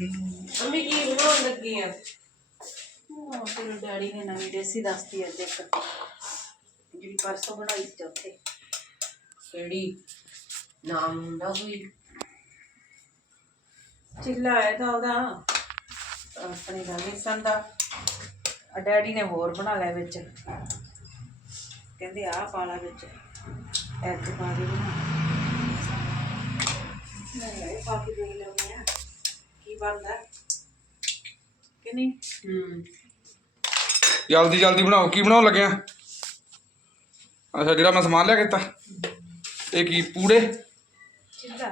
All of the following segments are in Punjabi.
ਮੰਮੀ ਕੀ ਬਣਾਉਣ ਲੱਗੀ ਆ? ਉਹ ਤੇਰੇ ਡੈਡੀ ਨੇ ਨਵੀਂ ਦੇਸੀ ਦੱਸਤੀ ਅੱਜ ਇੱਕ। ਜਿਹੜੀ ਪਰਸੋਂ ਬਣਾਈ ਸੀ ਉੱਥੇ। ਕਿਹੜੀ? ਨਾਮ ਹੁੰਦਾ ਕੋਈ? ਚਿੱਲਾ ਹੈ ਤਾਂ ਉਹਦਾ। ਆਪਣੇ ਦਾ ਵੇਸਣ ਦਾ। ਆ ਡੈਡੀ ਨੇ ਹੋਰ ਬਣਾ ਲਿਆ ਵਿੱਚ। ਕਹਿੰਦੇ ਆਹ ਪਾ ਲਾ ਵਿੱਚ। ਐਗ ਪਾ ਦੇ ਬਣਾ ਨਹੀਂ ਇਹ ਪਾ ਕੇ ਆ ਕੀ ਬਣਦਾ ਕਿ ਨਹੀਂ? ਹੂੰ। ਜਲਦੀ ਜਲਦੀ ਬਣਾਓ। ਕੀ ਬਣਾਉਣ ਲੱਗਿਆ ਅੱਛਾ ਜਿਹੜਾ ਮੈਂ ਸਮਾਨ ਲਿਆ ਕੀਤਾ ਇਹ ਕੀ ਪੂੜੇ? ਚਿੱਲਾ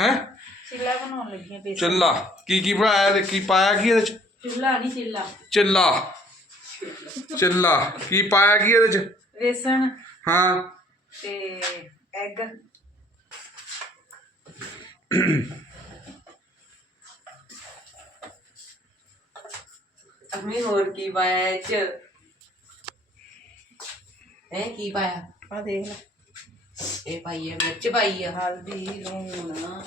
ਹੈ। ਚਿੱਲਾ ਬਣਾਉਣ ਲੱਗੀ ਆ ਬੇਸਣ ਚਿੱਲਾ। ਕੀ ਕੀ ਬਣਾਇਆ ਤੇ ਕੀ ਪਾਇਆ ਕੀ ਇਹਦੇ ਚ? ਚਿੱਲਾ ਨਹੀਂ ਚਿੱਲਾ। ਚਿੱਲਾ। ਚਿੱਲਾ। ਕੀ ਪਾਇਆ ਕੀ ਇਹਦੇ ਚ? ਵੇਸਣ ਹਾਂ। ਤੇ ਐਗ ਮੰਮੀ ਹੋਰ ਕੀ ਪਾਇਆ ਇਹ ਚ? ਹੈ ਕੀ ਪਾਇਆ? ਆ ਦੇਖ ਲੈ। ਇਹ ਪਾਈ ਹੈ ਮਿਰਚ ਪਾਈ ਆ। ਹਲਦੀ ਲੂਣ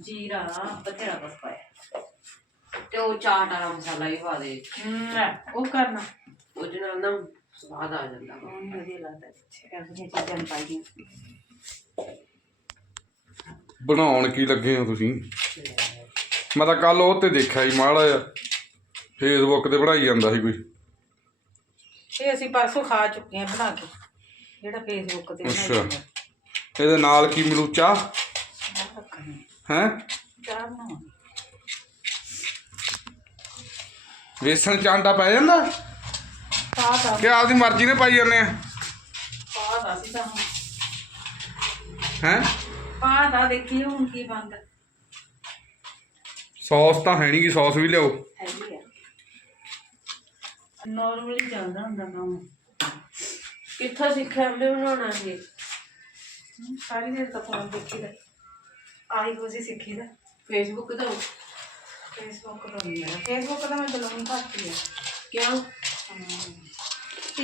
ਜੀਰਾ ਬਥੇਰਾ ਕੁਛ ਪਾਇਆ। ਤੇ ਉਹ ਚਾਟ ਵਾਲਾ ਮਸਾਲਾ ਵੀ ਪਾ ਦੇ। ਉਹ ਕਰਨਾ। ਉਹਦੇ ਨਾਲ ਨਾ ਸਵਾਦ ਆ ਜਾਂਦਾ। ਨੀ ਵਧੀਆ ਲੱਗਦਾ ਇਹੋ ਜਿਹੀਆਂ ਚੀਜ਼ਾਂ ਨੀ ਪਾਈਦੀਆਂ ਬਣਾਉਣ ਕੀ ਲੱਗੇ ਹੋ ਤੁਸੀਂ? ਮੈਂ ਤਾਂ ਕੱਲ ਉਹ ਤੇ ਦੇਖਿਆ ਸੀ ਮਾੜਾ ਜਿਹਾ। ਫੇਸਬੁੱਕ ਤੇ ਬਣਾਈ ਜਾਂਦਾ ਸੀ ਕੋਈ? ਇਹ ਅਸੀਂ ਪਰਸੋਂ ਖਾ ਚੁੱਕੇ ਹਾਂ ਬਣਾ ਕੇ ਜਿਹੜਾ ਫੇਸਬੁੱਕ ਤੇ ਬਣਾਈ ਅੱਛਾ। ਇਹਦੇ ਨਾਲ ਕੀ ਮਿਲੂ ਚਾਹ। ਹੈ? ਚਾਹ ਵੇਸਣ ਚ ਆਂਡਾ ਪੈ ਜਾਂਦਾ? ਪਾ ਦਾ ਕਿ ਆਪਦੀ ਮਰਜ਼ੀ ਨੇ ਪਾਈ ਜਾਂਦੇ ਆ? ਪਾ ਦਾ ਸੀ ਤਾਂ ਹੁਣ। ਹੈ? ਪਾ ਦਾ ਦੇਖੀਏ ਹੁਣ ਕੀ ਬਣਦਾ। ਸੌਸ ਤਾਂ ਹੈ ਨਹੀਂ ਗੀ ਸੌਸ ਵੀ ਲਿਆਓ। ਹੈਗੀ ਨਾਰਮਲੀ ਚੱਲਦਾ ਹੁੰਦਾ ਕੰਮ। ਕਿੱਥੋਂ ਸਿੱਖਿਆ ਮੈਂ ਬਣਾਉਣਾ ਇਹ ਸਾਰੀ ਦੇਰ ਤਾਂ ਫੋਨ ਦੇਖੀਦਾ। ਆਹੀ ਕੁਝ ਸਿੱਖੀਦਾ। ਫੇਸਬੁੱਕ ਤੋਂ? ਫੇਸਬੁੱਕ ਤੋਂ ਨਹੀਂ ਮੇਰਾ ਫੇਸਬੁੱਕ ਤਾਂ ਮੈਂ ਚਲਾਉਣੀ ਘੱਟ ਹੀ ਆ। ਕਿਉਂ?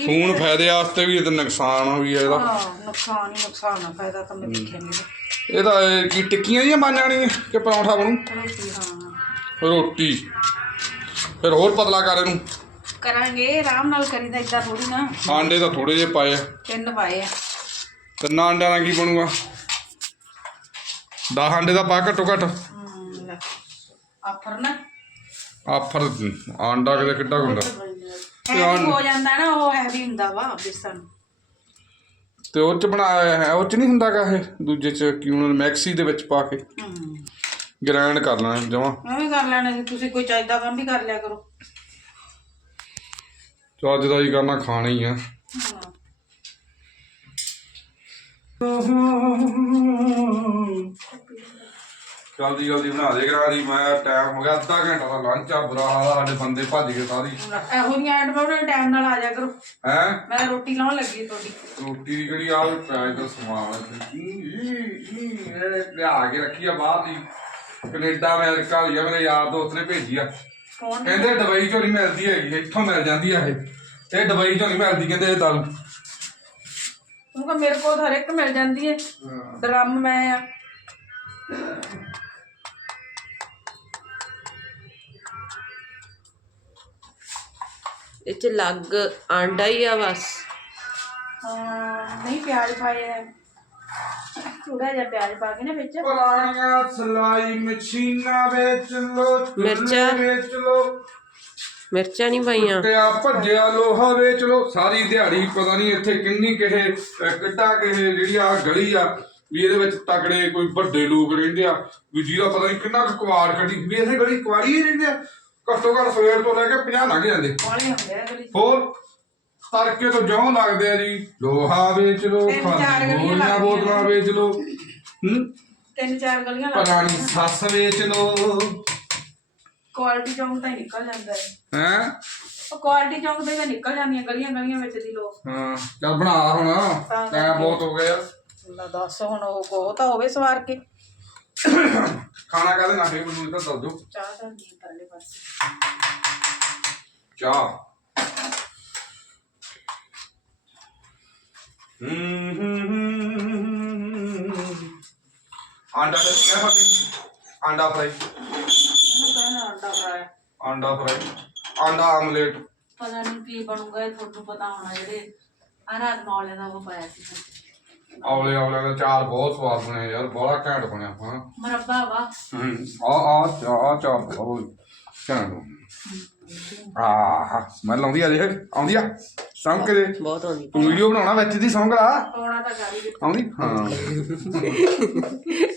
ਫੋਨ ਫਾਇਦੇ ਵਾਸਤੇ ਵੀ ਤੇ ਨੁਕਸਾਨ ਵੀ ਹੈ ਇਹਦਾ। ਹਾਂ ਨੁਕਸਾਨ ਹੀ ਨੁਕਸਾਨ ਆ ਫਾਇਦਾ ਤਾਂ ਮੈਂ ਦੇਖਿਆ ਨਹੀਂ ਇਹਦਾ। ਇਹ ਕੀ ਟਿੱਕੀਆਂ ਜੀਆਂ ਬਣ ਜਾਣੀਆਂ ਕਿ ਪਰੌਂਠਾ ਬਣੂ? ਰੋਟੀ ਹਾਂ। ਰੋਟੀ। ਫਿਰ ਹੋਰ ਪਤਲਾ ਕਰ ਇਹਨੂੰ। ਕਰਾਂਗੇ ਆਰਾਮ ਨਾਲ ਕਰੀਦਾ ਇਦਾਂ ਥੋੜੀ ਨਾ। ਆਂਡੇ ਤਾਂ ਥੋੜੇ ਜਿਹੇ ਪਾਏ ਆ। ਤਿੰਨ ਪਾਏ ਆ। ਤਿੰਨਾਂ ਆਂਡਿਆਂ ਨਾਲ ਕੀ ਬਣੂਗਾ? 10 ਆਂਡੇ ਦਾ ਪਾ ਘੱਟੋ ਘੱਟ। ਆਫਰ ਨਾ। ਆਫਰ ਆਂਡਾ ਕਿਤੇ ਕਿੱਡਾ ਕੁ ਹੁੰਦਾ? ਹੈਵੀ ਹੋ ਜਾਂਦਾ ਨਾ ਉਹ ਹੈਵੀ ਹੁੰਦਾ ਵਾ ਬੇਸਣ ਤੇ ਉਹ ਚ ਬਣਾਇਆ ਹੈ ਉਹ ਚ ਨਹੀਂ ਹੁੰਦਾ ਗਾ ਇਹ ਦੂਜੇ ਚ ਕੀ ਉਹਨਾਂ ਨੇ ਮੈਕਸੀ ਦੇ ਵਿੱਚ ਪਾ ਕੇ। ਹਮ। ਗ੍ਰਾਈਂਡ ਕਰ ਲੈਣਾ ਜਮਾ। ਐਵੇਂ ਕਰ ਲੈਣਾ ਤੁਸੀਂ ਕੋਈ ਚਾਹੀਦਾ ਕੰਮ ਵੀ ਕਰ ਲਿਆ ਕਰੋ। ਚੱਜ ਦਾ ਹੀ ਕਰਨਾ ਖਾਣਾ ਹੀ ਆ। ਜਲਦੀ ਜਲਦੀ ਬਣਾ ਦੇ ਕਰਾ ਦੀ ਮੈਂ ਟਾਈਮ ਹੋ ਗਿਆ ਅੱਧਾ ਘੰਟਾ ਦਾ ਲੰਚ ਆ ਬੁਰਾ ਹਾਲ ਆ ਸਾਡੇ ਬੰਦੇ ਭੱਜ ਗਏ ਸਾਰੀ। ਇਹੋ ਜਿਹੀਆਂ ਐਡ ਪਾਉਣੇ ਟਾਈਮ ਨਾਲ ਆ ਜਾ ਕਰੋ। ਹੈ? ਮੈਂ ਰੋਟੀ ਲਾਉਣ ਲੱਗੀ ਤੁਹਾਡੀ। ਰੋਟੀ ਦੀ ਕਿਹੜੀ ਆ ਪੈਜ ਦਾ ਸਮਾਨ ਇਹ ਲਿਆ ਕੇ ਰੱਖੀ ਆ ਬਾਹਰ ਦੀ। ਕੈਨੇਡਾ ਅਮਰੀਕਾ ਆ ਮੇਰੇ ਯਾਰ ਦੋਸਤ ਨੇ ਭੇਜੀ ਆ। ਕੌਣ ਕਹਿੰਦੇ ਦੁਬਈ ਚੋਂ ਨਹੀਂ ਮਿਲਦੀ ਹੈਗੀ ਇੱਥੋਂ ਮਿਲ ਜਾਂਦੀ ਆ ਇਹ। ਇਹ ਦੁਬਈ ਚੋਂ ਨਹੀਂ ਮਿਲਦੀ ਕਹਿੰਦੇ ਇਹ ਦਾਰੂ। ਤੂੰ ਕਹ ਮੇਰੇ ਕੋਲ ਹਰ ਇੱਕ ਮਿਲ ਜਾਂਦੀ ਹੈ। ਡਰਮ ਮੈਂ ਆ। ਇਹ ਚ ਲੱਗ ਆਂਡਾ ਹੀ ਆ ਬਸ। ਹਾਂ ਨਹੀਂ ਪਿਆਜ਼ ਪਾਏ ਆ। ਥੋੜਾ ਜਿਹਾ ਪਿਆਜ਼ ਪਾ ਕੇ ਨਾ ਵਿੱਚ। ਪੁਰਾਣੀਆਂ ਸਲਾਈ ਮਸ਼ੀਨਾਂ ਵੇਚ ਲੋ ਮਿਰਚਾਂ। ਵੇਚ ਲੋ। ਮਿਰਚਾਂ ਨਹੀਂ ਪਾਈਆਂ। ਤੇ ਆ ਭੱਜਿਆ ਲੋਹਾ ਵੇਚ ਲੋ। ਸਾਰੀ ਦਿਹਾੜੀ ਪਤਾ ਨਹੀਂ ਇੱਥੇ ਕਿੰਨੀ ਕਿਹੇ ਅਹ ਕਿੱਡਾ ਕਿਹੇ ਜਿਹੜੀ ਆ ਗਲੀ ਆ ਵੀ ਇਹਦੇ ਵਿੱਚ ਤਕੜੇ ਕੋਈ ਵੱਡੇ ਲੋਕ ਰਹਿੰਦੇ ਆ ਵੀ ਜਿਹਦਾ ਪਤਾ ਨਹੀਂ ਕਿੰਨਾ ਕੁ ਕੁਆੜ ਕੱਢੀ ਵੀ ਇਥੇ ਗਲੀ ਕੁਆੜੀ ਹੀ ਰਹਿੰਦੇ ਆ। ਘੱਟੋ ਘੱਟ ਸਵੇਰ ਤੋਂ ਲੈ ਕੇ 50 ਲੰਘ ਜਾਂਦੇ। ਵਾਲੇ ਹੁੰਦੇ ਆ ਗਲੀ। 'ਚ। ਹੋਰ? ਤੜਕੇ ਤੋਂ ਜੌਂ ਲੱਗਦੇ ਆ ਜੀ। ਲੋਹਾ ਵੇਚ ਲੋ ਤਿੰਨ ਚਾਰ ਖਾਲੀ ਗਲੀਆਂ ਬੋਲੀਆਂ ਲੱਗਦੀਆਂ। ਬੋਤਲਾਂ ਵੇਚ ਲੋ ਹੂੰ? ਤਿੰਨ ਚਾਰ ਗਲੀਆਂ ਲੱਗ ਪੁਰਾਣੀ ਸੱਸ ਵੇਚ ਲੋ ਕੁਆਲਿਟੀ ਚੌਂਕ ਤਾਂ ਹੀ ਨਿਕਲ ਜਾਂਦਾ ਹੈ। ਹੈ? ਉਹ ਕੁਆਲਿਟੀ ਚੌਂਕ ਤੇ ਤਾਂ ਨਿਕਲ ਜਾਂਦੀਆਂ ਗਲੀਆਂ ਗਲੀਆਂ ਵਿੱਚ ਦੀ ਲੋਕ। ਹਾਂ ਚੱਲ ਬਣਾ ਹੁਣ। ਟਾਈਮ ਬਹੁਤ ਹੋ ਗਿਆ। ਲੈ ਦੱਸ ਹੁਣ ਉਹ ਕੋ ਤਾਂ ਹੋਵੇ ਸਵਾਰ ਕੇ। ਖਾਣਾ ਕਾਹਦੇ ਨਾਲ? ਹੈ ਮੈਨੂੰ ਇਹ ਤਾਂ ਦੱਸ ਦਿਓ। ਚਾਹ ਤਾਂ ਨਹੀਂ ਪਰਲੇ ਪਾਸੇ। ਚਾਹ ਹੂੰ ਹੂੰ ਹੂੰ ਆਂਡਾ ਦਾ ਕਿਆ ਫ਼ਰਕ ਆਂਡਾ ਫਰਾਈ। ਅੰਡਾ ਫਰਾਇਆ ਆਂਡਾ ਫਰਾਈ। ਆਂਡਾ ਆਮਲੇਟ। ਪਤਾ ਨਹੀਂ ਕੀ ਬਣੂਗਾ ਇਹ ਤੁਹਾਨੂੰ ਪਤਾ ਹੋਣਾ ਜਿਹੜੇ ਰਾਤ ਮੌਲੇ ਦਾ ਉਹ ਪਾਇਆ ਸੀ। ਔਲੇ ਔਲੇ ਦਾ ਚਾਰ ਬਹੁਤ ਸਵਾਦ ਬਣਿਆ ਯਾਰ ਬੜਾ ਘੈਂਟ ਬਣਿਆ ਹਾਂ ਮੁਰੱਬਾ ਵਾ। ਹੂੰ ਆ ਆ ਆ ਚਾਰ ਬਹੁਤ ਘੈਂਟ ਆਹ ਸਮੈਲ ਆਉਂਦੀ ਆ ਦੇਖ ਆਉਂਦੀ ਆ? ਸੰਗ ਕੇ ਦੇ ਬਹੁਤ ਆਉਂਦੀ। ਤੂੰ ਵੀਡੀਓ ਬਣਾਉਣਾ ਵਿੱਚ ਦੀ ਸੌਂਗ ਲਾ ਪਾਉਣਾ ਤਾਂ ਕਰ ਹੀ ਦਿੱਤਾ। ਆਉਂਦੀ? ਹਾਂ।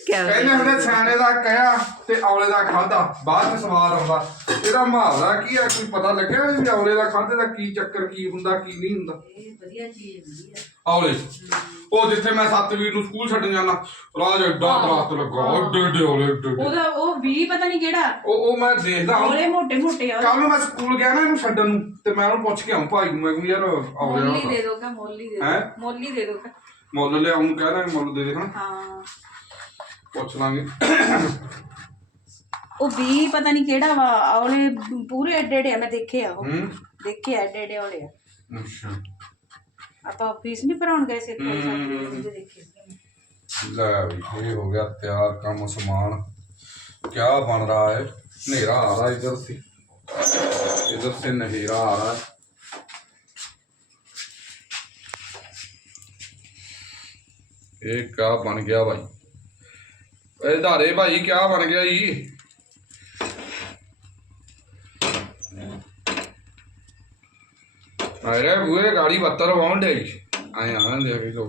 ਕੈਮਰਾ ਕਹਿੰਦੇ ਹੁੰਦੇ ਸਿਆਣੇ ਦਾ ਕਹਿਆ ਤੇ ਔਲੇ ਦਾ ਖਾਦਾ ਬਾਅਦ ਚ ਸਵਾਦ ਆਉਂਦਾ। ਇਹਦਾ ਮਹਾਵਰਾ ਕੀ ਆ? ਕੋਈ ਪਤਾ ਲੱਗਿਆ ਵੀ ਔਲੇ ਦਾ ਖਾਦੇ ਦਾ ਕੀ ਚੱਕਰ ਕੀ ਹੁੰਦਾ ਕੀ ਨਹੀਂ ਹੁੰਦਾ? ਇਹ ਵਧੀਆ ਚੀਜ਼ ਹੁੰਦੀ ਆ। ਔਲੇ ਉਹ ਜਿੱਥੇ ਮੈਂ ਸੱਤਵੀਰ ਨੂੰ ਸਕੂਲ ਛੱਡਣ ਜਾਣਾ ਰਾਜ ਏਡਾ ਦਰਖਤ ਲੱਗਾ ਏਡੇ ਏਡੇ ਔਲੇ ਏਡੇ ਏਡੇ। ਉਹਦਾ ਉਹ ਵੀ ਪਤਾ ਨਹੀਂ ਕਿਹੜਾ। ਉਹ ਉਹ ਮੈਂ ਦੇਖਦਾ ਹਾਂ ਔਲੇ ਮੋਟੇ ਮੋਟੇ ਆ। ਕੱਲ ਨੂੰ ਮੈਂ ਸਕੂਲ ਗਿਆ ਨਾ ਇਹਨੂੰ ਛੱਡਣ ਨੂੰ ਤੇ ਮੈਂ ਉਹਨੂੰ ਪੁੱਛ ਕੇ ਆਉਂ ਭਾਈ ਨੂੰ ਮੈਂ ਕਿਹਾ ਯਾਰ ਔਲੇ ਮੋਲੀ ਦੇ ਦਾ ਦੋਗਾ ਮੋਲੀ ਦੇ ਹੈਂ? ਦੋ ਮੋਲੀ ਦੇ ਦੋਗਾ। ਮੁੱਲ ਲਿਆਉਂ ਨੂੰ ਕਹਿਣਾ ਮੁੱਲ ਦੇ ਦੇ ਹਾਂ ਹਾਂ। ਪੁੱਛ ਲਾਂਗੇ। ਉਹ ਵੀ ਪਤਾ ਨਹੀਂ ਕਿਹੜਾ ਵਾ ਔਲੇ ਪੂਰੇ ਐਡੇ ਐਡੇ ਆ ਮੈਂ ਦੇਖੇ ਆ ਉਹ। ਹੂੰ। ਦੇਖੇ ਐਡੇ ਐਡੇ ਔਲੇ ਆ। ਅੱਛਾ। ਆਪਾਂ ਫੀਸ ਨਹੀਂ ਭਰਾਉਣ ਗਏ ਸੀ ਕੋਈ ਹਮ। ਸਾਡੇ ਦੇਖੇ ਸੀ। ਲੈ ਵੀ ਇਹ ਹੋ ਗਿਆ ਤਿਆਰ ਕੰਮ ਸਮਾਨ क्या बन रहा है नेरा आ रहा है इधर से इधर से नहेरा आ रहा है ये क्या बन गया भाई ए धारे भाई क्या बन गया जी अरे बुए गाड़ी बत्तर बाउंड है आए हाँ देख लो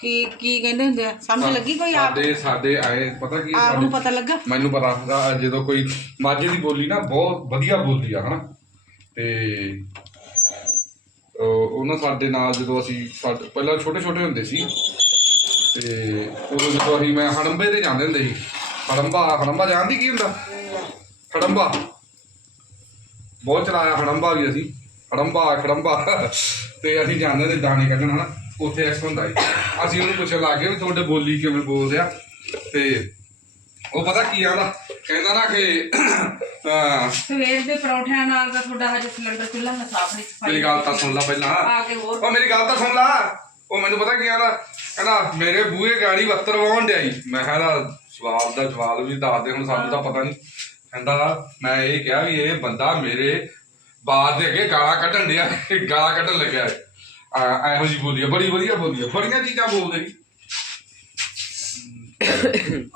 ਕੀ ਕੀ ਕਹਿੰਦੇ ਹੁੰਦੇ ਆ ਸਮਝ ਲੱਗੀ ਕੋਈ ਆਪ ਸਾਡੇ ਸਾਡੇ ਆਏ ਪਤਾ ਕੀ ਆਪ ਨੂੰ ਸਾਡੇ- ਪਤਾ ਲੱਗਾ ਮੈਨੂੰ ਪਤਾ ਹੁੰਦਾ ਜਦੋਂ ਕੋਈ ਮਾਝੇ ਦੀ ਬੋਲੀ ਨਾ ਬਹੁਤ ਵਧੀਆ ਬੋਲੀ ਆ ਹਨਾ ਤੇ ਉਹ ਉਹਨਾਂ ਸਾਡੇ ਨਾਲ ਜਦੋਂ ਅਸੀਂ ਸਾਡੇ ਪਹਿਲਾਂ ਛੋਟੇ ਛੋਟੇ ਹੁੰਦੇ ਸੀ ਤੇ ਉਦੋਂ ਜਦੋਂ ਅਸੀਂ ਮੈਂ ਹੜੰਬੇ ਤੇ ਜਾਂਦੇ ਹੁੰਦੇ ਸੀ ਹੜੰਬਾ ਹੜੰਬਾ ਜਾਣਦੀ ਕੀ ਹੁੰਦਾ ਹੜੰਬਾ ਬਹੁਤ ਚਲਾਇਆ ਹੜੰਬਾ ਵੀ ਅਸੀਂ। ਹੜੰਬਾ ਖੜੰਬਾ। ਤੇ ਅਸੀਂ ਜਾਂਦੇ ਹੁੰਦੇ ਦਾਣੇ ਕੱਢਣ ਹਨਾ। ਉੱਥੇ ਐਕਸ ਹੁੰਦਾ ਅਸੀਂ ਉਹਨੂੰ ਪੁੱਛਣ ਲੱਗ ਗਏ ਵੀ ਤੁਹਾਡੇ ਬੋਲੀ ਕਿਵੇਂ ਬੋਲਦੇ ਆ? ਤੇ ਉਹ ਪਤਾ ਕੀ ਆਂਦਾ ਕਹਿੰਦਾ ਨਾ ਕਿ ਸਵੇਰ ਦੇ ਪਰੌਂਠਿਆਂ ਨਾਲ ਤਾਂ ਤੁਹਾਡਾ ਹਜੇ ਸਿਲੰਡਰ ਚੁੱਲ੍ਹਾ ਨਾ ਸਾਫ਼ ਨਹੀਂ ਸਫ਼ਾਈ ਮੇਰੀ ਗੱਲ ਤਾਂ ਸੁਣ ਲੈ ਪਹਿਲਾਂ। ਆ ਕੇ ਹੋਰ ਉਹ ਮੇਰੀ ਗੱਲ ਤਾਂ ਸੁਣ ਲੈ। ਉਹ ਮੈਨੂੰ ਪਤਾ ਕੀ ਆਂਦਾ ਕਹਿੰਦਾ ਮੇਰੇ ਬੂਹੇ ਗਾੜੀ ਵੱਤਰ ਵਾਉਣ ਡਿਆਈ ਮੈਂ ਕਿਹਾ ਸਵਾਲ ਦਾ ਜਵਾਬ ਵੀ ਦੱਸ ਦੇ ਹੁਣ ਸਾਨੂੰ ਤਾਂ ਪਤਾ ਨਹੀਂ ਕਹਿੰਦਾ ਮੈਂ ਇਹ ਕਿਹਾ ਵੀ ਇਹ ਬੰਦਾ ਮੇਰੇ ਬਾਹਰ ਦੇ ਅੱਗੇ ਗਾਲਾਂ ਕੱਢਣ ਡਿਆ ਗਾਲਾਂ ਕੱਢਣ ਲੱਗਿਆ। ਆ ਇਹੋ ਜੀ ਬੋਲੀ ਆ ਬੜੀ ਵਧੀਆ ਬੋਲੀ ਆ ਬੜੀਆਂ ਚੀਜ਼ਾਂ ਬੋਲਦੇ ਜੀ।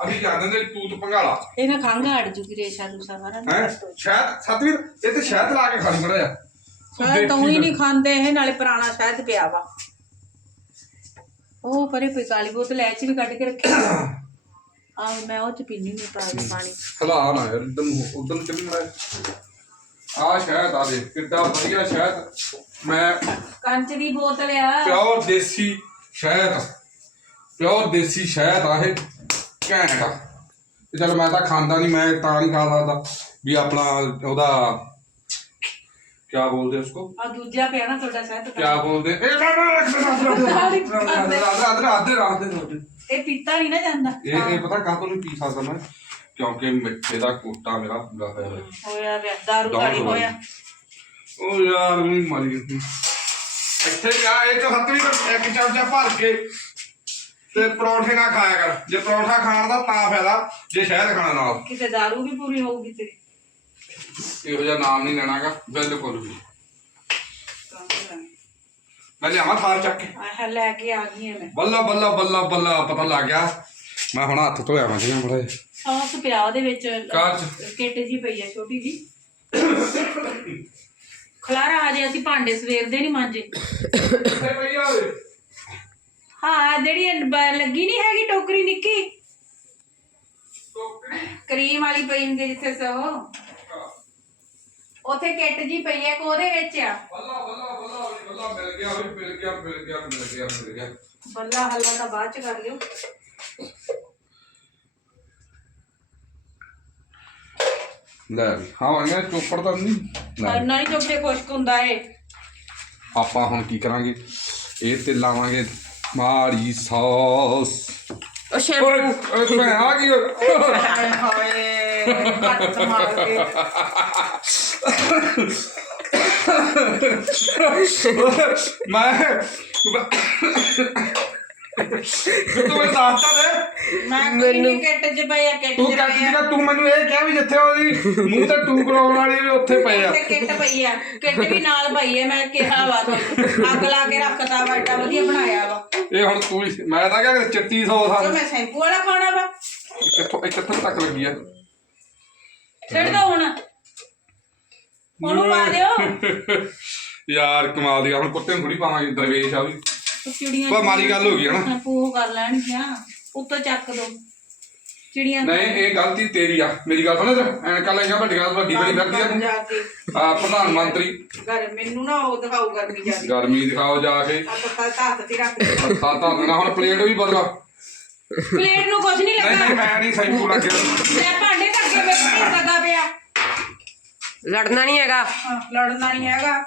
ਅਸੀਂ ਜਾਂਦੇ ਨੇ ਤੂਤ ਪੰਗਾਲਾ। ਇਹ ਨਾ ਖੰਘ ਅੜ ਜੂਗੀ ਰੇਸ਼ਾ ਰੂਸਾ ਸਾਰਾ ਹੈ? ਸ਼ਾਇਦ ਸਤਵੀਰ ਇਹ ਤੇ ਸ਼ਾਇਦ ਲਾ ਕੇ ਖਾਣੀ ਮੜਾ ਸ਼ਾਇਦ ਤਾਂ ਹੀ ਨਹੀਂ ਖਾਂਦੇ ਇਹ ਨਾਲੇ ਪੁਰਾਣਾ ਸ਼ਾਇਦ ਪਿਆ ਵਾ। ਉਹ ਪਰੇ ਕਾਲੀ ਬੋਤਲ ਐਚ ਵੀ ਕੱਢ ਕੇ ਰੱਖੀ ਆ ਮੈਂ ਉਹ ਚ ਪੀਣੀ ਨਹੀਂ ਪਾ ਕੇ ਪਾਣੀ ਹਲਾ ਨਾ ਯਾਰ ਇਦਾਂ ਉਦੋਂ ਚੱਲੀ ਮੜਾ ਆ ਸ਼ਾਇਦ ਆ ਦੇ ਕਿੱਡਾ ਵਧੀਆ ਸ਼ਾਇਦ ਮੈਂ ਕੰਚ ਦੀ ਬੋਤਲ ਆ ਪਿਓਰ ਦੇਸੀ ਸ਼ਹਿਦ ਪਿਓਰ ਦੇਸੀ ਸ਼ਹਿਦ ਆ ਇਹ ਘੈਂਟ ਆ ਤੇ ਚਲ ਮੈਂ ਤਾਂ ਖਾਂਦਾ ਨਹੀਂ ਮੈਂ ਤਾਂ ਨਹੀਂ ਖਾ ਸਕਦਾ ਵੀ ਆਪਣਾ ਉਹਦਾ ਕੀ ਬੋਲਦੇ ਉਸਕੋ ਆ ਦੂਜਾ ਪਿਆ ਨਾ ਤੁਹਾਡਾ ਸ਼ਾਇਦ ਕੀ ਬੋਲਦੇ ਇਹ ਨਾ ਨਾ ਰਾਤ ਰਾਤ ਰਾਤ ਦੇ ਇਹ ਪੀਤਾ ਨਹੀਂ ਨਾ ਜਾਂਦਾ। ਇਹ ਇਹ ਪਤਾ ਕਾਹ ਤੋਂ ਨਹੀਂ ਪੀ ਸਕਦਾ ਮੈਂ ਕਿਉਂਕਿ ਮਿੱਠੇ ਦਾ ਕੋਟਾ ਮੇਰਾ ਪੂਰਾ ਹੋਇਆ ਹੋਇਆ। ਹੋਇਆ ਵਿਆ ਦਾਰੂ ਹੋ ਹੋਇਆ? ਉਹ ਯਾਰ ਨਹੀਂ ਮਰੀ ਗਈ ਇੱਥੇ ਜਾ ਹੱਥਵੀਂ ਤਾਂ ਇੱਕ ਚਮਚਾ ਭਰ ਕੇ। ਤੇ ਪਰੌਂਠੇ ਨਾਲ ਖਾਇਆ ਕਰ। ਜੇ ਪਰੌਂਠਾ ਖਾਣ ਦਾ ਤਾਂ ਫਾਇਦਾ ਜੇ ਸ਼ਹਿਦ ਖਾਣਾ ਨਾਲ। ਕਿਤੇ ਦਾਰੂ ਵੀ ਪੂਰੀ ਹੋਊਗੀ ਤੇਰੀ। ਇਹੋ ਜਿਹਾ ਨਾਮ ਨਹੀਂ ਲੈਣਾਗਾ ਬਿਲਕੁਲ ਵੀ। ਮੈਂ ਲਿਆਵਾਂ ਥਾਲ ਚੱਕ ਕੇ। ਆਹ ਲੈ ਕੇ ਆ ਗਈ ਐ ਮੈਂ। ਬੱਲਾ ਬੱਲਾ ਬੱਲਾ ਬੱਲਾ ਪਤਾ ਲੱਗ ਗਿਆ। ਮੈਂ ਹੁਣ ਹੱਥ ਧੋਇਆ ਮੈਂ ਜਿਹਾ। ਬੜਾ ਸੌਸ ਪਿਆ ਉਹਦੇ ਵਿੱਚ ਕਾਚ। ਕਿੱਟ ਜੀ ਪਈ ਹੈ ਛੋਟੀ ਜੀ। ਖਲਾਰਾ ਆ ਜੇ ਅਸੀਂ ਭਾਂਡੇ ਸਵੇਰ ਦੇ ਨਹੀਂ ਮਾਂਜੇ। ਕਿੱਥੇ ਪਈ ਆ ਓਏ? ਹਾਂ ਜਿਹੜੀ ਇਹ ਬ- ਲੱਗੀ ਨਹੀਂ ਹੈਗੀ ਟੋਕਰੀ ਨਿੱਕੀ? ਕਰੀਮ ਵਾਲੀ ਪਈ ਹੁੰਦੀ ਜਿੱਥੇ ਸੋ। ਉਥੇ ਕਿੱਟ ਜੀ ਪਈ ਹੈ ਕੋ ਉਹਦੇ ਵਿੱਚ ਆ? ਬੱਲਾ ਬੱਲਾ ਬੱਲਾ ਬੱਲਾ ਮਿਲ ਗਿਆ ਮਿਲ ਗਿਆ ਮਿਲ ਗਿਆ ਮਿਲ ਗਿਆ ਮਿਲ ਗਿਆ ਬੱਲਾ ਹੱਲਾ ਤਾਂ ਬਾਅਦ ਚ ਕਰ ਲਿਓ। ਲੈ ਵੀ ਹਾਂ ਉਹਨੇ ਚੋਪੜ ਤਾਂ ਨਹੀਂ। ਲੈ ਚੁੱਪੇ ਖੁਸ਼ਕ ਹੁੰਦਾ ਏ ਆਪਾਂ ਹੁਣ ਕੀ ਕਰਾਂਗੇ? ਇਹ ਤੇ ਲਾਵਾਂਗੇ ਮਾੜੀ ਸੌਸ। ਉਹ ਓਏ ਸ਼ੈਂਪੂ। ਓਏ ਮੈਂ ਆ ਗਈ ਓਏ। ਹਾਏ ਹਾਏ ਕੱਟ ਮਾਰ ਕੇ। ਮੈਂ ਤੂੰ ਮੈਨੂੰ ਦੱਸਤਾ ਦੇ। ਮੈਂ ਕਿਹਨੀ ਕਿੱਟ 'ਚ ਆ ਕਿੱਟ ਤੂੰ 'ਚ ਕੱਟ ਸੀਗਾ ਤੂੰ ਮੈਨੂੰ ਇਹ ਕਿਹਾ ਵੀ ਜਿੱਥੇ ਉਹਦੀ ਮੂੰਹ ਤੇ ਟੂ ਕਰਾਉਣ ਵਾਲੀ ਵੀ ਉੱਥੇ ਪਏ ਆ। ਤੇ ਕਿੱਟ ਪਈ ਆ? ਕਿੱਟ ਵੀ ਨਾਲ ਪਈ ਆ ਮੈਂ ਕਿਹਾ ਵਾ ਅੱਗ ਲਾ ਕੇ ਰੱਖਤਾ ਵਾ ਏਡਾ ਵਧੀਆ ਬਣਾਇਆ ਵਾ। ਇਹ ਹੁਣ ਤੂੰ ਮੈਂ ਤਾਂ ਕਿਹਾ ਚਿੱਟੀ ਸੌਸ ਆ ਤੇ ਮੈਂ ਸ਼ੈਂਪੂ ਵਾਲਾ ਖਾਣਾ ਵਾ। ਕਿੱਥੋਂ ਕਿੱਥੋਂ ਤੱਕ ਲੱਗੀ ਆ? ਛੱਡ ਦੋ ਹੁਣ। ਉਹਨੂੰ ਪਾ ਦਿਓ। ਯਾਰ ਕਮਾਲ ਦੀ ਗੱਲ, ਹੁਣ ਕੁੱਤੇ ਨੂੰ ਥੋੜੀ ਪਾਵਾਂਗੇ ਦਰਵੇਸ਼ ਆ ਵੀ। ਉਹ ਚਿੜੀਆਂ ਪਰ ਮਾੜੀ ਗੱਲ ਹੋ ਗਈ ਹੈ ਨਾ। ਪੂਹ ਕਰ ਲੈਣਗੀਆਂ ਉੱਤੋਂ ਚੱਕ ਦੋ। ਚਿੜੀਆਂ ਨਹੀਂ ਇਹ ਗਲਤੀ ਤੇਰੀ ਆ ਮੇਰੀ ਗੱਲ ਸੁਣ ਐਨਕਾਂ ਲਾਈਆਂ ਵੱਡੀਆਂ ਵੱਡੀ ਬੜੀ ਫਿਰਦੀ ਆ। ਤੂੰ ਜਾ ਕੇ। ਆ ਪ੍ਰਧਾਨ ਮੰਤਰੀ। ਘਰ ਮੈਨੂੰ ਨਾ ਉਹ ਦਿਖਾਓ ਗਰਮੀ ਜਿਆਦੀ ਗਰਮੀ ਦਿਖਾਓ ਜਾ ਕੇ। ਆ ਤਾਂ ਹੱਥ ਤੇ ਰੱਖ ਦੇ ਤਾਂ ਤਾਂ ਹੁਣ ਪਲੇਟ ਵੀ ਬਦਲਾ। ਪਲੇਟ ਨੂੰ ਕੁਝ ਨਹੀਂ ਨਹੀਂ ਲੱਗਾ ਨਹੀਂ ਮੈਂ ਨਹੀਂ ਸੈਂਪੂ ਲੱਗ ਗਿਆ। ਮੈਂ ਭਾਂਡੇ ਧੱਕੇ ਵਿੱਚ ਢੇਰ ਲੱਗਾ ਪਿਆ। ਲੜਨਾ ਨਹੀਂ ਹੈਗਾ। ਹਾਂ, ਲੜਨਾ ਨਹੀਂ ਹੈਗਾ।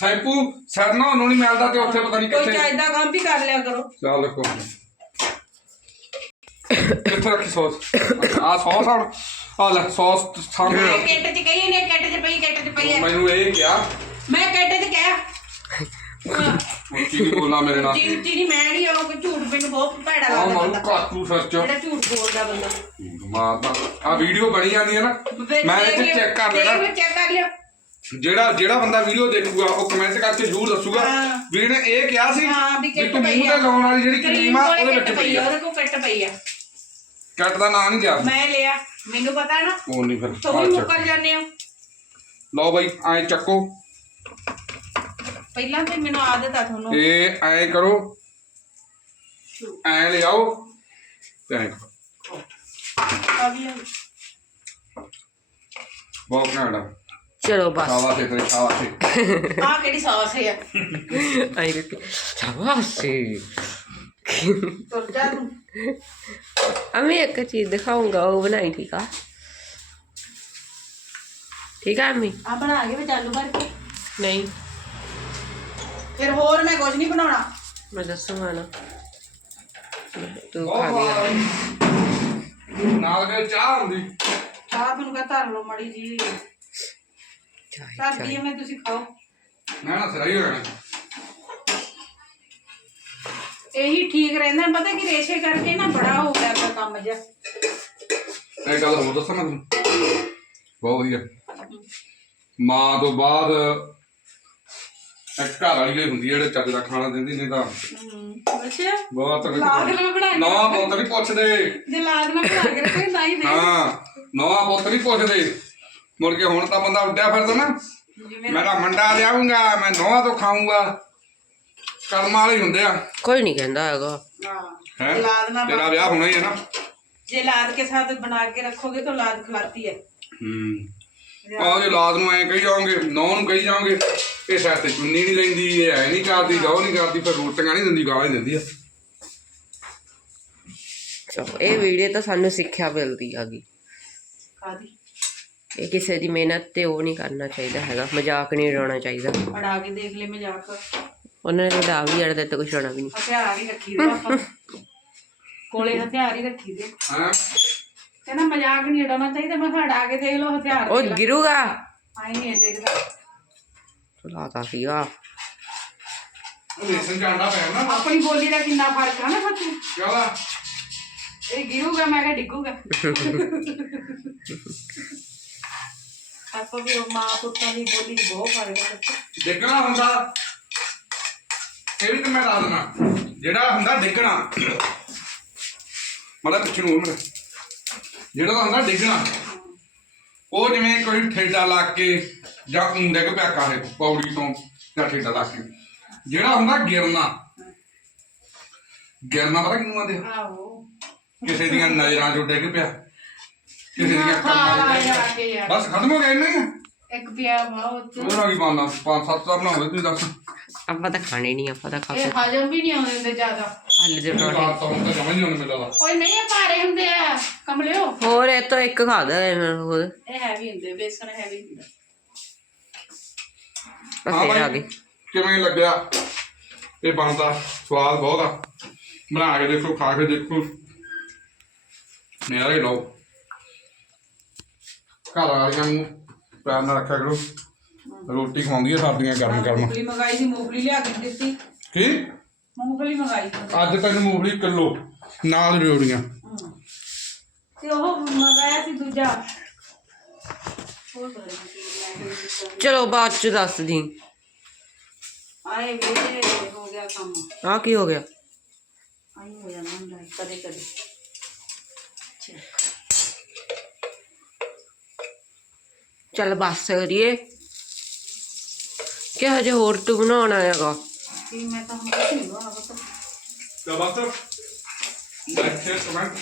ਸੈਂਪੂ ਸਰਨਾ ਉਹਨੂੰ ਨਹੀਂ ਮਿਲਦਾ ਤੇ ਉੱਥੇ ਪਤਾ ਨਹੀਂ ਕੋਈ ਕਿੱਥੇ ਚਾਹੀਦਾ ਕੰਮ ਵੀ ਕਰ ਲਿਆ ਕਰੋ। ਚੱਲ ਦੇਖੋ ਕਿੱਥੇ ਰੱਖੀ ਸੌਸ? ਆ ਸੌਸ ਹੁਣ? ਆ ਲੈ ਸੌਸ ਮੈਂ ਸਾਹਮਣੇ ਕਿੱਟ 'ਚ ਕਹੀ ਨੇ ਕਿੱਟ 'ਚ ਪਈ ਕਿੱਟ 'ਚ ਪਈ ਹੈ। ਮੈਨੂੰ ਇਹ ਕਿਹਾ। ਮੈਂ ਕਿੱਟ 'ਚ ਕਿਹਾ। ਕੀ ਬੋਲਣਾ ਮੇਰੇ ਨਾਲ। ਜੀ ਜੀ ਮੈਂ ਨਹੀਂ ਉਹ ਕੋਈ ਝੂਠ ਮੈਨੂੰ ਬਹੁਤ ਭੈੜਾ ਆ ਲੱਗਦਾ ਮਾਰੂ ਬੰਦਾ। ਕਾਟੂ ਸੱਚ। ਜਿਹੜਾ ਝੂਠ ਬੋਲਦਾ ਬੰਦਾ। ਮਾਰਦਾ। ਆ ਵੀਡੀਓ ਬਣੀ ਜਾਂਦੀ ਹੈ ਨਾ। ਮੈਂ ਇੱਥੇ ਚੈੱਕ ਕਰ ਲੈਣਾ। ਚੈੱਕ ਕਰ ਲਿਓ। ਜਿਹੜਾ ਜਿਹੜਾ ਬੰਦਾ ਵੀਡੀਓ ਦੇਖੂਗਾ ਉਹ ਕਮੈਂਟ ਕਰਕੇ ਜ਼ਰੂਰ ਦੱਸੂਗਾ। ਹਾਂ। ਵੀਰ ਨੇ ਇਹ ਕਿਹਾ ਸੀ ਹਾਂ ਵੀ ਵੀ ਕਿੱਟ ਤੂੰ ਮੂੰਹ ਤੇ ਲਾਉਣ ਵਾਲੀ ਜਿਹੜੀ ਕਰੀਮ ਆ ਉਹਦੇ ਵਿੱਚ ਪਈ ਆ ਉਹਦੇ ਕੋਲ ਕਿੱਟ ਪਈ ਆ। ਕੱਟ ਦਾ ਨਾਂ ਨਹੀਂ ਗਿਆ ਮੈਂ ਲਿਆ। ਮੈਨੂੰ ਪਤਾ ਨਾ। ਉਹ ਨਹੀਂ ਫਿਰ ਤੁਸੀਂ। ਮੁੱਕਰ ਜਾਂਦੇ ਹੋ। ਲਓ ਬਾਈ ਐਂ ਚੱਕੋ। ਪਹਿਲਾਂ ਤੇ ਮੈਨੂੰ ਆਦਤ ਆ ਤੁਹਾਨੂੰ। ਇਹ ਐਂ ਕਰੋ। ਐਂ ਲਿਆਓ ਤੇ ਐਂ। ਆ ਆ। ਬਹੁਤ ਘੈਂਟ ਚਲੋ ਬਸ। ਸ਼ਾਬਾਸ਼ ਤੇ ਸ਼ਾਬਾਸ਼ ਆਹ ਕਿਹੜੀ ਸੌਸ ਹੈ ਆਈ ਰੱਖੀ ਸ਼ਾਬਾਸ਼ੀ ਤੁਰ ਜਾ ਤੂੰ। ਅਮੀ ਇੱਕ ਚੀਜ਼ ਦਿਖਾਉਂਗਾ ਉਹ ਬਣਾਈ ਠੀਕ ਆ? ਠੀਕ ਆ ਅਮੀ? ਆ ਬਣਾ ਕੇ ਵਿੱਚ ਆਲੂ ਭਰ ਕੇ। ਨਹੀਂ। ਫਿਰ ਹੋਰ ਮੈਂ ਕੁਝ ਨਹੀਂ ਬਣਾਉਣਾ। ਮੈਂ ਦੱਸੂਗਾ ਨਾ। ਤੂੰ ਖਾ ਗਿਆ। ਨਾਲ ਦੇ ਚਾਹ ਹੁੰਦੀ। ਚਾਹ ਤੁਹਾਨੂੰ ਕਹ ਧਰ ਲਓ ਮੜੀ ਜੀ। ਚਾਹ ਧਰਦੀ ਐ ਮੈਂ ਤੁਸੀਂ ਖਾਓ। ਨਾ ਨਾ ਸਹੀ ਹੋ ਜਾਣਾ। ਇਹੀ ਠੀਕ ਰਹਿੰਦਾ। ਪਤਾ ਕਿ ਰੇਸ਼ੇ ਕਰਕੇ ਨਾ ਬੜਾ ਹੋ ਗਿਆ ਕੰਮ ਜਿਹਾ। ਇਹ ਗੱਲ ਹੋਰ ਦੱਸਾਂ ਮੈਂ ਤੁਹਾਨੂੰ ਬਹੁਤ ਵਧੀਆ। ਮਾਂ ਤੋਂ ਬਾਅਦ ਇੱਕ ਘਰ ਵਾਲੀ ਹੀ ਹੁੰਦੀ ਹੈ ਜਿਹੜੇ ਚੱਜ ਦਾ ਖਾਣਾ ਦਿੰਦੀ ਨਹੀਂ ਤਾਂ। ਅੱਛਾ। ਬਹੁਤ ਲਾਗ ਨਾਲ ਬਣਾ। ਕੇ ਨਵਾਂ ਪੁੱਤ ਨਹੀਂ ਪੁੱਛਦੇ। ਜੇ ਲਾਗ ਨਾਲ ਬਣਾ ਕੇ ਰੱਖੇ ਤਾਂ ਹੀ ਦੇ। ਹਾਂ ਨਵਾਂ ਪੁੱਤ ਨਹੀਂ ਪੁੱਛਦੇ। ਮੁੜ ਕੇ ਹੁਣ ਤਾਂ ਬੰਦਾ ਉੱਡਿਆ ਫਿਰਦਾ ਨਾ। ਜਿਵੇਂ ਮੈਂ ਤਾਂ ਮੰਡਾ ਲਿਆਉਂਗਾ ਮੈਂ ਨਵਾਂ ਤੋਂ ਖਾਊਂਗਾ। ਕਰਮ ਵਾਲੇ ਹੁੰਦੇ ਆ। ਕੋਈ ਨਹੀਂ ਕਹਿੰਦਾ ਹੈਗਾ। ਹਾਂ ਤੇਰਾ ਵਿਆਹ ਹੋਣਾ ਹੀ ਹੈ ਨਾ। ਜੇ ਲਾਦ ਕੇ ਸਾਥ ਬਣਾ ਕੇ ਰੱਖੋਗੇ ਤਾਂ ਲਾਦ ਖਲਾਤੀ ਹੈ ਹੂੰ। ਆਹ ਜੇ ਲਾਦ ਨੂੰ ਐਂ ਕਹੀ ਜਾਓਗੇ ਨੌ ਨੂੰ ਕਹੀ ਜਾਓਗੇ ਇਹ ਸ਼ਾਇਦ ਤੇ ਚੁੰਨੀ ਨਹੀਂ ਲੈਂਦੀ ਇਹ ਐ ਨਹੀਂ ਕਰਦੀ ਗਾਹ ਨਹੀਂ ਕਰਦੀ ਫਿਰ ਰੋਟੀਆਂ ਨਹੀਂ ਦਿੰਦੀ ਗਾਹ ਹੀ ਦਿੰਦੀ ਆ। ਚਲੋ ਇਹ ਵੀਡੀਓ ਤਾਂ ਸਾਨੂੰ ਸਿੱਖਿਆ ਮਿਲਦੀ ਹੈਗੀ। ਕਾਦੀ ਇਹ ਕਿਸੇ ਦੀ ਮਿਹਨਤ ਤੇ ਉਹ ਨਹੀਂ ਕਰਨਾ ਚਾਹੀਦਾ ਹੈਗਾ ਮਜ਼ਾਕ ਨਹੀਂ ਉਡਾਉਣਾ ਚਾਹੀਦਾ। ਅੜਾ ਕੇ ਦੇਖ ਲੈ ਮਜ਼ਾਕ। ਉਹਨਾਂ ਨੇ ਤਾਂ ਵੀ ਅੜਦਾ ਤੇ ਕੁਛ ਹੋਣਾ ਵੀ ਨਹੀਂ। ਹਥਿਆਰ ਹੀ ਰੱਖੀ ਦੇ ਆਪਾਂ। ਕੋਲੇ ਹਥਿਆਰ ਹੀ ਰੱਖੀ ਦੇ। ਹਾਂ? ਕਹਿੰਦਾ ਮਜ਼ਾਕ ਨਹੀਂ ਉਡਾਉਣਾ ਚਾਹੀਦਾ ਮੈਂ ਕਿਹਾ ਕੇ ਦੇਖ ਲਓ ਹਥਿਆਰ ਉਹ। ਗਿਰੂਗਾ। ਆਈ ਨਹੀਂ ਦੇਖਦਾ ਲਾਤਾ ਸੀਗਾ। ਲੇਸਨ ਜਾਣਦਾ ਪੈਣਾ ਨਾ। ਆਪਣੀ ਬੋਲੀ ਦਾ ਕਿੰਨਾ ਫ਼ਰਕ ਆ ਨਾ ਸੱਚੀ। ਕਿਹਦਾ ਇਹ ਗਿਰੂਗਾ ਮੈਂ ਕਿਹਾ ਡਿੱਗੂਗਾ। ਆਪਾਂ ਵੀ ਉਹ ਮਾਂ ਪੁੱਤਾਂ ਦੀ ਬੋਲੀ ਬਹੁਤ ਫ਼ਰਕ ਹੈ ਸੱਚੀ। ਡਿੱਗਣਾ ਹੁੰਦਾ। ਇਹ ਵੀ ਤੇ ਮੈਂ ਦੱਸ ਦਿੰਦਾ। ਜਿਹੜਾ ਹੁੰਦਾ ਡਿੱਗਣਾ। ਮਤਲਬ ਪਿੱਛੇ ਨੂੰ ਮੇਰਾ ਜਿਹੜਾ ਹੁੰਦਾ ਡਿੱਗਣਾ। ਉਹ ਜਿਵੇਂ ਕੋਈ ਠੇਡਾ ਲਾ ਕੇ ਜਾਂ ਊਂ ਡਿੱਗ ਪਿਆ ਕਾਰੇ ਪੌੜੀ ਤੋਂ ਜਾਂ ਠੇਡਾ ਲਾ ਕੇ। ਜਿਹੜਾ ਹੁੰਦਾ ਗਿਰਨਾ। ਗਿਰਨਾ ਪਤਾ ਕਿਉਂ ਆਂਦੇ ਆਹੋ। ਕਿਸੇ ਦੀਆਂ ਨਜ਼ਰਾਂ ਚੋਂ ਡਿੱਗ ਪਿਆ। ਕਿਸੇ ਦੀਆਂ ਆ ਚੋਂ ਡਿੱਗ ਪਿਆ। ਬਸ ਖਤਮ ਹੋ ਗਿਆ ਇੰਨਾ ਹੀ ਆ? ਇੱਕ ਪਿਆ ਵਾ ਉਹ 'ਚ। ਉਹਦਾ ਕੀ ਬਣਨਾ ਪੰਜ ਸੱਤ ਦਾ ਬਣਾਉਂਦੇ ਤੁਸੀਂ ਦੱਸ। ਆਪਾਂ ਤਾਂ ਖਾਣੇ ਨਹੀਂ ਆਪਾਂ ਤਾਂ ਖਾ ਇਹ ਹਜਮ ਵੀ ਨਹੀਂ ਆਉਂਦੇ ਹੁੰਦੇ ਜ਼ਿਆਦਾ। ਆਲੂ ਦੇ ਇਹ ਪਰੌਂਠੇ ਬਾਤ ਤਾਂ ਹੁਣ ਤਾਂ ਜਮਾਂ ਹੀ ਨਹੀਂ ਮਿਲਦਾ ਓਏ ਨਹੀਂ ਇਹ ਭਾਰੇ ਹੁੰਦੇ ਆ ਕਮਲਿਓ। ਹੋਰ ਇਹ ਤੋਂ ਇੱਕ ਖਾ ਇਹਨਾਂ ਨੂੰ ਹੋਰ। ਇਹ ਹੈਵੀ ਹੁੰਦੇ ਬੇਸਣ ਹੈਵੀ ਹੁੰਦਾ। ਹਾਂ ਫੇਰ ਆ ਬਾਈ, ਗਏ। ਕਿਵੇਂ ਲੱਗਿਆ? ਇਹ ਬਣਦਾ ਸਵਾਦ ਬਹੁਤ ਆ। ਬਣਾ ਕੇ ਦੇਖੋ ਖਾ ਕੇ ਦੇਖੋ। ਮੇਰਾ ਹੀ ਲਓ। ਘਰ ਵਾਲੀਆਂ ਨੂੰ ਪਿਆਰ ਨਾਲ ਰੱਖਿਆ ਕਰੋ। ਰੋਟੀ ਖਵਾਉਂਦੀ ਹੈ ਸਰਦੀਆਂ ਗਰਮ ਗਰਮ। ਮੂੰਗਫਲੀ ਮੰਗਾਈ ਸੀ ਮੂੰਗਫਲੀ ਲਿਆ ਕੇ ਦਿੱਤੀ। ਕੀ? ਮੂੰਗਫਲੀ ਮੰਗਾਈ ਤੂੰ ਅੱਜ ਤੈਨੂੰ ਮੂੰਗਫਲੀ ਕਿਲੋ ਨਾਲ ਰਿਓੜੀਆਂ। ਹਮ। ਤੇ ਉਹ ਮੰਗਾਇਆ ਸੀ ਦੂਜਾ। ਹੋਰ ਪਤਾ ਨੀ ਕੀ ਲੈ ਕੇ ਚਲੋ ਬਾਅਦ ਚ ਦੱਸ ਦੀ। ਆਏ ਵੇਲੇ ਹੋ ਗਿਆ ਕੰਮ। ਆ ਕੀ ਹੋ ਗਿਆ? ਆਈ ਹੋ ਜਾਂਦਾ ਹੁੰਦਾ ਹੈ ਕਦੇ ਕਦੇ। ਚੱਲ ਬਸ ਕਰੀਏ। ਕਿ ਹਜੇ ਹੋਰ ਤੂੰ ਬਣਾਉਣਾ ਹੈਗਾ ਕੀ ਮੈਂ ਤਾਂ ਹੁਣ ਨਹੀਂ ਬਣਾ ਪਤਾ। ਤਾਂ ਬਸ। ਬੈਠੇ ਕਮੈਂਟ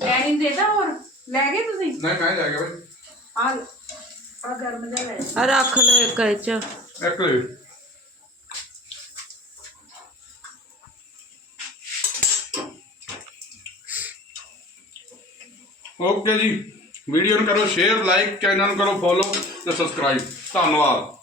ਡੈਡੀ ਨੂੰ ਦੇਤਾ ਹੋਰ। ਲੈ ਗਏ ਤੁਸੀਂ? ਨਹੀਂ ਮੈਂ ਜਾ ਗਿਆ ਬਈ। ਆ ਆ ਗਰਮ ਜਿਹਾ ਲੈ ਆ ਰੱਖ ਲਓ ਇੱਕ ਇਹ ਚ। ਇੱਕ ਲੈ ਓਕੇ ਜੀ। ਵੀਡੀਓ ਨੂੰ ਕਰੋ ਸ਼ੇਅਰ ਲਾਈਕ ਚੈਨਲ ਨੂੰ ਕਰੋ ਫੋਲੋ ਤੇ ਸਬਸਕ੍ਰਾਈਬ ਧੰਨਵਾਦ।